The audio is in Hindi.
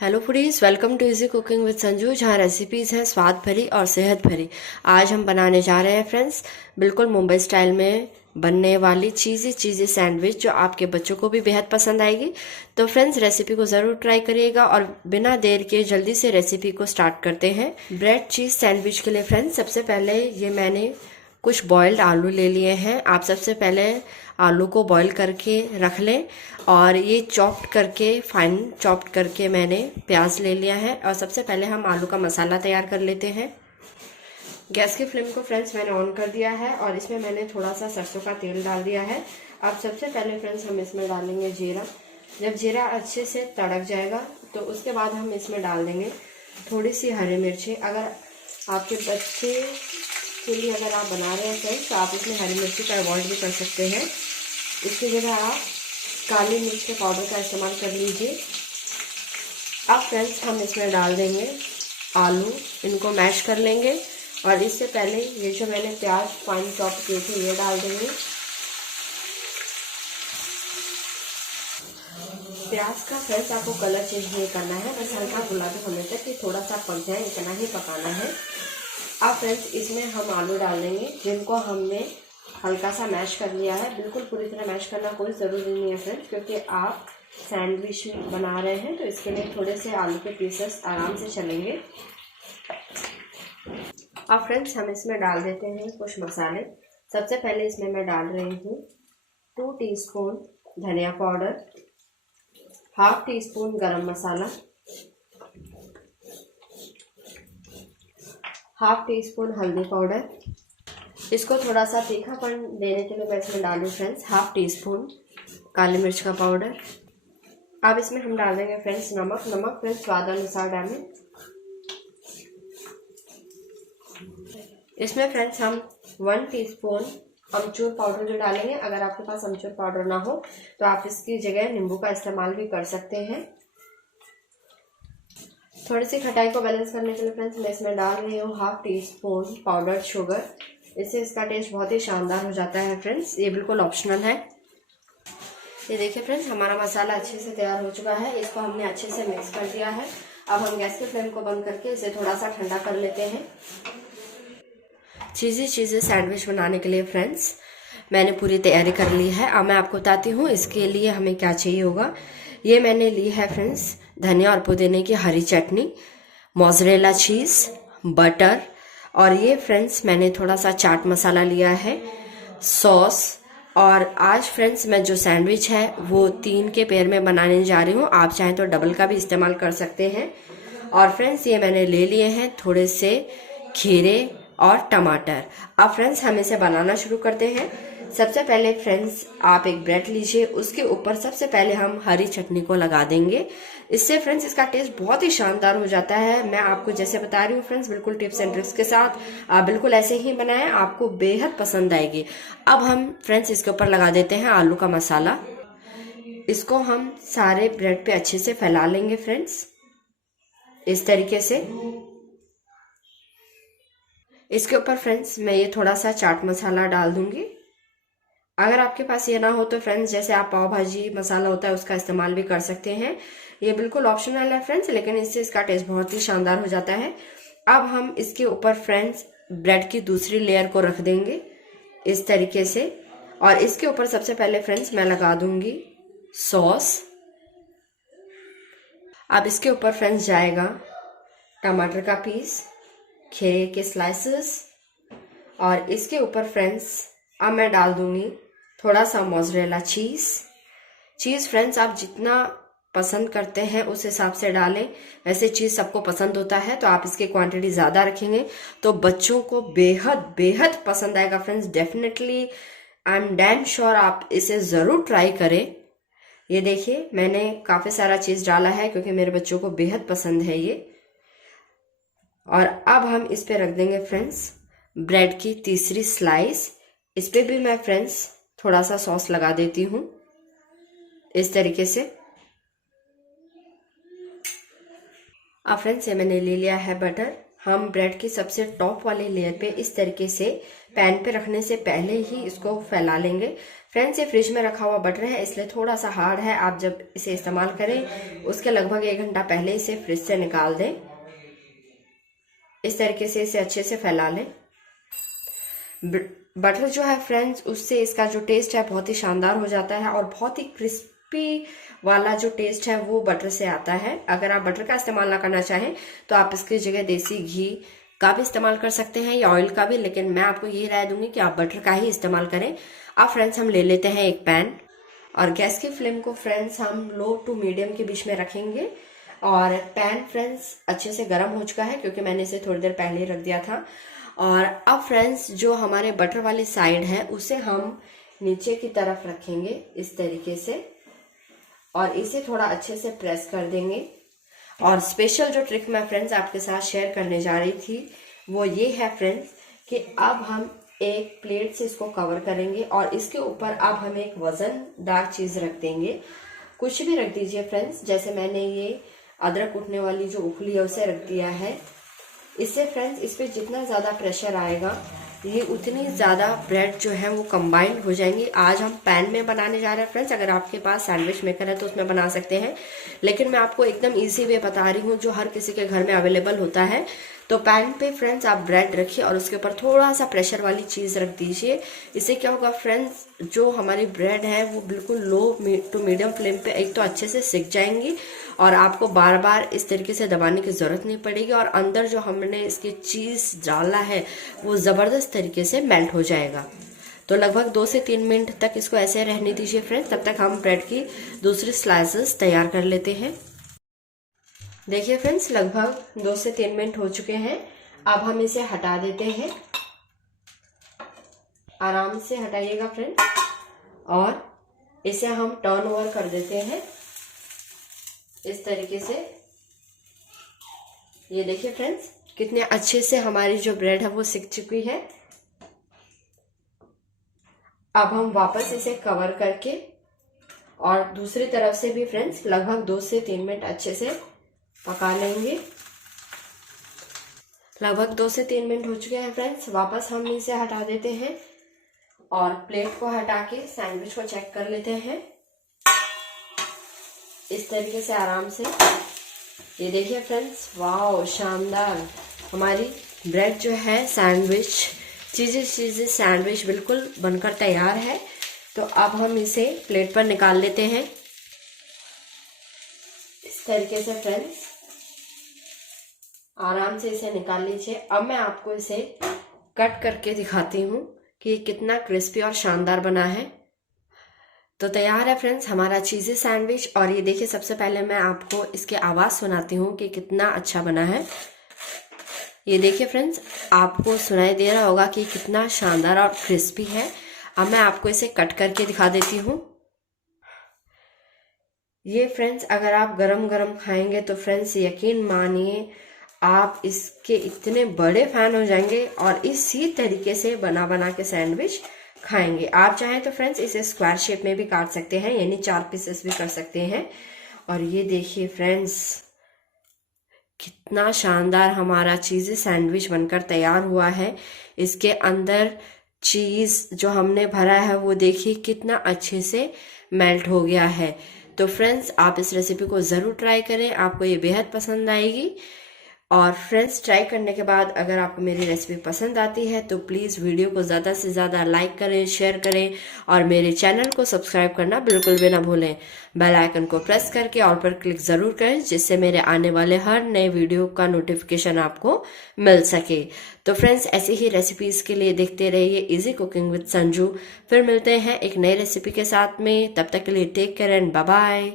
Hello foodies, welcome to easy cooking with Sanju, जहाँ रेसिपीज़ हैं स्वाद भरी और सेहत भरी। आज हम बनाने जा रहे हैं फ्रेंड्स बिल्कुल मुंबई स्टाइल में बनने वाली चीज़ी सैंडविच, जो आपके बच्चों को भी बेहद पसंद आएगी। तो फ्रेंड्स रेसिपी को ज़रूर ट्राई करिएगा और बिना देर के जल्दी से रेसिपी को स्टार्ट करते हैं। ब्रेड चीज़ सैंडविच के लिए फ्रेंड्स सबसे पहले ये मैंने कुछ बॉइल्ड आलू ले लिए हैं। आप सबसे पहले आलू को बॉईल करके रख लें और ये चॉप्ड करके फाइन चॉप्ड करके मैंने प्याज ले लिया है। और सबसे पहले हम आलू का मसाला तैयार कर लेते हैं। गैस की फ्लेम को फ्रेंड्स मैंने ऑन कर दिया है और इसमें मैंने थोड़ा सा सरसों का तेल डाल दिया है। अब सबसे पहले फ्रेंड्स हम इसमें डालेंगे जीरा। जब जीरा अच्छे से तड़क जाएगा तो उसके बाद हम इसमें डाल देंगे थोड़ी सी हरी मिर्ची। अगर आपके बच्चे के लिए अगर आप बना रहे हैं फ्रेंड्स तो आप इसमें हरी मिर्ची का अवॉइड भी कर सकते हैं। इसकी जगह आप काली मिर्च के पाउडर का इस्तेमाल कर लीजिए। अब फ्रेंड्स हम इसमें डाल देंगे आलू, इनको मैश कर लेंगे। और इससे पहले ये जो मैंने प्याज फाइन चॉप किए थे ये डाल देंगे। प्याज का फ्रेंड्स आपको कलर चेंज नहीं करना है, बस हल्का गुलाबी होने तक कि थोड़ा सा पक जाए, इतना ही पकाना है। अब फ्रेंड्स इसमें हम आलू डाल देंगे जिनको हमने हल्का सा मैश कर लिया है। बिल्कुल पूरी तरह मैश करना कोई ज़रूरी नहीं है फ्रेंड्स, क्योंकि आप सैंडविच बना रहे हैं तो इसके लिए थोड़े से आलू के पीसेस आराम से चलेंगे। अब फ्रेंड्स हम इसमें डाल देते हैं कुछ मसाले। सबसे पहले इसमें मैं डाल रही हूँ 2 टीस्पून धनिया पाउडर, हाफ टी स्पून गरम मसाला, हाफ टी स्पून हल्दी पाउडर। इसको थोड़ा सा तीखापन देने के लिए मैं इसमें डालूँ फ्रेंड्स हाफ टी स्पून काली मिर्च का पाउडर। अब इसमें हम डाल देंगे फ्रेंड्स नमक फ्रेंड्स स्वाद अनुसार डालें। इसमें फ्रेंड्स हम 1 टीस्पून अमचूर पाउडर जो डालेंगे। अगर आपके पास अमचूर पाउडर ना हो तो आप इसकी जगह नींबू का इस्तेमाल भी कर सकते हैं। थोड़ी सी खटाई को बैलेंस करने के लिए फ्रेंड्स मैं इसमें डाल रही हूँ half tea spoon powdered sugar. इससे इसका टेस्ट बहुत ही शानदार हो जाता है फ्रेंड्स, ये बिल्कुल ऑप्शनल है। ये देखिए फ्रेंड्स हमारा मसाला अच्छे से तैयार हो चुका है। इसको हमने अच्छे से मिक्स कर दिया है। अब हम गैस के फ्लेम को बंद करके इसे थोड़ा सा ठंडा कर लेते हैं। चीज़ी सैंडविच बनाने के लिए फ्रेंड्स मैंने पूरी तैयारी कर ली है। अब मैं आपको बताती हूँ इसके लिए हमें क्या चाहिए होगा। ये मैंने ली है फ्रेंड्स धनिया और पुदीने की हरी चटनी, मोज़रेला चीज़, बटर, और ये फ्रेंड्स मैंने थोड़ा सा चाट मसाला लिया है, सॉस। और आज फ्रेंड्स मैं जो सैंडविच है वो 3 के पेयर में बनाने जा रही हूँ। आप चाहें तो डबल का भी इस्तेमाल कर सकते हैं। और फ्रेंड्स ये मैंने ले लिए हैं थोड़े से खीरे और टमाटर। अब फ्रेंड्स हम इसे बनाना शुरू करते हैं। सबसे पहले फ्रेंड्स आप एक ब्रेड लीजिए, उसके ऊपर सबसे पहले हम हरी चटनी को लगा देंगे। इससे फ्रेंड्स इसका टेस्ट बहुत ही शानदार हो जाता है। मैं आपको जैसे बता रही हूँ फ्रेंड्स बिल्कुल टिप्स एंड ट्रिक्स के साथ, आप बिल्कुल ऐसे ही बनाएं, आपको बेहद पसंद आएगी। अब हम फ्रेंड्स इसके ऊपर लगा देते हैं आलू का मसाला। इसको हम सारे ब्रेड पे अच्छे से फैला लेंगे फ्रेंड्स इस तरीके से। इसके ऊपर फ्रेंड्स मैं ये थोड़ा सा चाट मसाला डाल दूंगी। अगर आपके पास ये ना हो तो फ्रेंड्स जैसे आप पाव भाजी मसाला होता है उसका इस्तेमाल भी कर सकते हैं। ये बिल्कुल ऑप्शनल है फ्रेंड्स, लेकिन इससे इसका टेस्ट बहुत ही शानदार हो जाता है। अब हम इसके ऊपर फ्रेंड्स ब्रेड की दूसरी लेयर को रख देंगे इस तरीके से। और इसके ऊपर सबसे पहले फ्रेंड्स मैं लगा दूंगी सॉस। अब इसके ऊपर फ्रेंड्स जाएगा टमाटर का पीस, खीरे के स्लाइसेस, और इसके ऊपर फ्रेंड्स अब मैं डाल दूंगी थोड़ा सा मोज़रेला चीज़ फ्रेंड्स आप जितना पसंद करते हैं उस हिसाब से डालें। वैसे चीज़ सबको पसंद होता है तो आप इसकी क्वांटिटी ज़्यादा रखेंगे तो बच्चों को बेहद पसंद आएगा friends. Definitely I am damn sure आप इसे ज़रूर ट्राई करें। ये देखिए मैंने काफ़ी सारा चीज़ डाला है क्योंकि मेरे बच्चों को बेहद पसंद है ये। और अब हम इस पे रख देंगे फ्रेंड्स ब्रेड की तीसरी स्लाइस। इस पे भी मैं फ्रेंड्स थोड़ा सा सॉस लगा देती हूँ इस तरीके से। अब फ्रेंड्स ये मैंने ले लिया है बटर। हम ब्रेड की सबसे टॉप वाली लेयर पे इस तरीके से पैन पे रखने से पहले ही इसको फैला लेंगे। फ्रेंड्स ये फ्रिज में रखा हुआ बटर है इसलिए थोड़ा सा हार्ड है। आप जब इसे इस्तेमाल करें उसके लगभग 1 घंटा पहले इसे फ्रिज से निकाल दें। इस तरीके से इसे अच्छे से फैला लें। बटर जो है फ्रेंड्स उससे इसका जो टेस्ट है बहुत ही शानदार हो जाता है और बहुत ही क्रिस्पी वाला जो टेस्ट है वो बटर से आता है। अगर आप बटर का इस्तेमाल ना करना चाहें तो आप इसकी जगह देसी घी का भी इस्तेमाल कर सकते हैं या ऑयल का भी, लेकिन मैं आपको यही राय दूंगी कि आप बटर का ही इस्तेमाल करें। अब फ्रेंड्स हम ले लेते हैं एक पैन और गैस की फ्लेम को फ्रेंड्स हम लो टू मीडियम के बीच में रखेंगे। और पैन फ्रेंड्स अच्छे से गर्म हो चुका है क्योंकि मैंने इसे थोड़ी देर पहले ही रख दिया था। और अब फ्रेंड्स जो हमारे बटर वाली साइड है उसे हम नीचे की तरफ रखेंगे इस तरीके से और इसे थोड़ा अच्छे से प्रेस कर देंगे। और स्पेशल जो ट्रिक मैं फ्रेंड्स आपके साथ शेयर करने जा रही थी वो ये है फ्रेंड्स कि अब हम एक प्लेट से इसको कवर करेंगे और इसके ऊपर अब हम एक वजनदार चीज रख देंगे। कुछ भी रख दीजिए फ्रेंड्स, जैसे मैंने ये अदरक कूटने वाली जो उखली है उसे रख दिया है। इससे फ्रेंड्स इस पे जितना ज्यादा प्रेशर आएगा ये उतनी ज्यादा ब्रेड जो है वो कंबाइंड हो जाएंगी। आज हम पैन में बनाने जा रहे हैं फ्रेंड्स। अगर आपके पास सैंडविच मेकर है तो उसमें बना सकते हैं, लेकिन मैं आपको एकदम इजी वे बता रही हूँ जो हर किसी के घर में अवेलेबल होता है। तो पैन पे फ्रेंड्स आप ब्रेड रखिए और उसके ऊपर थोड़ा सा प्रेशर वाली चीज रख दीजिए। इससे क्या होगा फ्रेंड्स, जो हमारी ब्रेड है वो बिल्कुल लो टू मीडियम फ्लेम पे एक तो अच्छे से सिक जाएंगी और आपको बार बार इस तरीके से दबाने की जरूरत नहीं पड़ेगी और अंदर जो हमने इसकी चीज डाला है वो जबरदस्त तरीके से मेल्ट हो जाएगा। तो लगभग 2 से 3 मिनट तक इसको ऐसे रहने दीजिए फ्रेंड्स। तब तक हम ब्रेड की दूसरी स्लाइसेस तैयार कर लेते हैं। देखिए फ्रेंड्स लगभग 2 से 3 मिनट हो चुके हैं। अब हम इसे हटा देते हैं। आराम से हटाइएगा फ्रेंड्स और इसे हम टर्न ओवर कर देते हैं इस तरीके से। ये देखिए फ्रेंड्स कितने अच्छे से हमारी जो ब्रेड है वो सिक चुकी है। अब हम वापस इसे कवर करके और दूसरी तरफ से भी फ्रेंड्स लगभग 2 से 3 मिनट अच्छे से पका लेंगे। लगभग 2 से 3 मिनट हो चुके हैं फ्रेंड्स। वापस हम इसे हटा देते हैं और प्लेट को हटा के सैंडविच को चेक कर लेते हैं इस तरीके से आराम से। ये देखिए फ्रेंड्स, वाओ शानदार हमारी ब्रेड जो है सैंडविच चीज़ी सैंडविच बिल्कुल बनकर तैयार है। तो अब हम इसे प्लेट पर निकाल लेते हैं इस तरीके से फ्रेंड्स। आराम से इसे निकाल लीजिए। अब मैं आपको इसे कट करके दिखाती हूँ कि ये कितना क्रिस्पी और शानदार बना है। तो तैयार है फ्रेंड्स हमारा चीज़ी सैंडविच। और ये देखिए सबसे पहले मैं आपको इसकी आवाज़ सुनाती हूँ कि कितना अच्छा बना है। ये देखिए फ्रेंड्स आपको सुनाई दे रहा होगा कि कितना शानदार और क्रिस्पी है। अब मैं आपको इसे कट करके दिखा देती हूँ। ये फ्रेंड्स अगर आप गरम गरम खाएंगे तो फ्रेंड्स यकीन मानिए आप इसके इतने बड़े फैन हो जाएंगे और इसी तरीके से बना बना के सैंडविच खाएंगे। आप चाहें तो फ्रेंड्स इसे स्क्वायर शेप में भी काट सकते हैं, यानी 4 पीसेस भी कर सकते हैं। और ये देखिए फ्रेंड्स कितना शानदार हमारा चीज़ी सैंडविच बनकर तैयार हुआ है। इसके अंदर चीज़ जो हमने भरा है वो देखिए कितना अच्छे से मेल्ट हो गया है। तो फ्रेंड्स आप इस रेसिपी को ज़रूर ट्राई करें, आपको ये बेहद पसंद आएगी। और फ्रेंड्स ट्राई करने के बाद अगर आपको मेरी रेसिपी पसंद आती है तो प्लीज़ वीडियो को ज़्यादा से ज़्यादा लाइक करें, शेयर करें और मेरे चैनल को सब्सक्राइब करना बिल्कुल भी ना भूलें। बेल आइकन को प्रेस करके ऑल पर क्लिक ज़रूर करें जिससे मेरे आने वाले हर नए वीडियो का नोटिफिकेशन आपको मिल सके। तो फ्रेंड्स ऐसी ही रेसिपीज़ के लिए देखते रहिए इजी कुकिंग विद संजू। फिर मिलते हैं एक नई रेसिपी के साथ में, तब तक के लिए take care and bye bye.